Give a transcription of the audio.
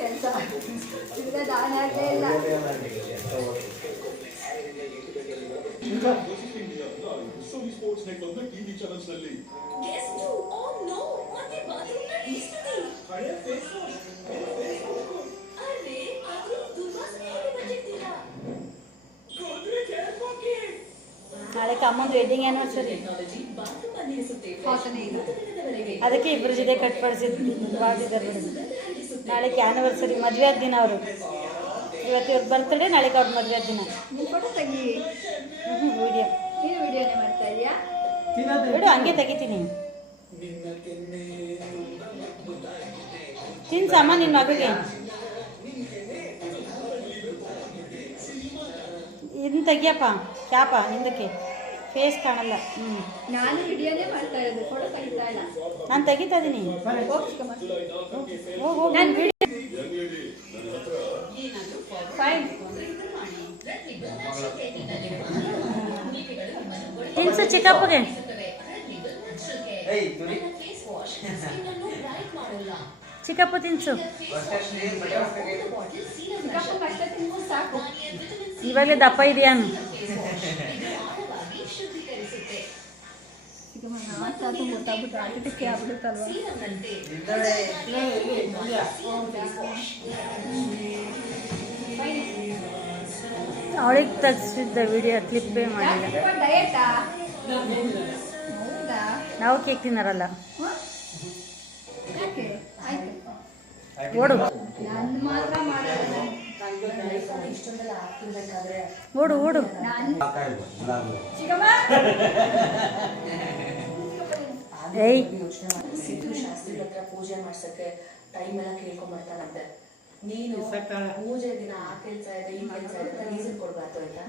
ಕೆಲಸ ಈಗ ದಾನ ಆಗಲೇ ಇಲ್ಲ. ನಾಳೆ ಅಮ್ಮಂದು ವೆಡ್ಡಿಂಗ್ ಆ್ಯನಿವರ್ಸರಿ, ಅದಕ್ಕೆ ಇಬ್ಬರ ಜೊತೆ ಕಟ್ಪಡಿಸಿದ್ದು ಮಾಡಿದ್ದಾರೆ ಬಿಡಿ. ನಾಳೆಗೆ ಆ್ಯನಿವರ್ಸರಿ, ಮದುವೆ ಆದ ದಿನ ಅವರು. ಇವತ್ತು ಇವ್ರ ಬರ್ತ್ಡೇ, ನಾಳೆಗೆ ಅವ್ರ ಮದುವೆ ಆದ ದಿನ. ಫೋಟೋ ತೆಗಿ. ವಿಡಿಯೋ, ನೀನು ವಿಡಿಯೋನೇ ಮಾಡ್ತಾ ಇದೆಯಾ? ಬಿಡು, ಹಂಗೆ ತೆಗಿತೀನಿ. ತಿನ್ಸಮ್ಮ ನಿನ್ನ ಮಗುಗೆ. ಇದನ್ನ ತೆಗಿಯಪ್ಪ, ಕ್ಯಾಪ ಹಿಂದಕ್ಕೆ, ಫೇಸ್ ಕಾಣಲ್ಲ. ನಾನು ವಿಡಿಯೋನೇ ಮಾಡ್ತಾ ಇರೋದು, ಫೋಟೋ ತೆಗಿತಾ ಇಲ್ಲ. ನಾನು ತೆಗಿತಾ ಇದ್ದೀನಿ. ತಿನ್ಸು ಚಿಕ್ಕಪ್ಪಗೆ. ಚಿಕ್ಕಪ್ಪ ತಿನ್ಸು. ಇವಾಗಲೇ ದಪ್ಪ ಇದೆಯಾನು. ಅವಳಿಗೆ ತೆಗ್ಸಿದ್ದ ವಿಡಿಯೋ ಕ್ಲಿಪ್ಪೇ ಮಾಡಿಲ್ಲ. ನಾವು ಕೇಕ್ ತಿನ್ನರಲ್ಲ. ಓಡು ಓಡು ಓಡು. ಏಯ್, ಸಿದ್ದು ಶಾಸ್ತ್ರಿ ಹತ್ರ ಪೂಜೆ ಮಾಡ್ಸಕ್ಕೆ ಟೈಮ್ ಎಲ್ಲ ಕೇಳ್ಕೊಂಡ್ಬರ್ತಾನಂತೆ. ನೀನು ಪೂಜೆ ದಿನ ಆ ಕೆಲಸ ಇದೆ, ಈ ಕೆಲಸ ಇದೆ, ರೀಸನ್ ಕೊಡ್ಬಾರ್ದು ಆಯ್ತಾ?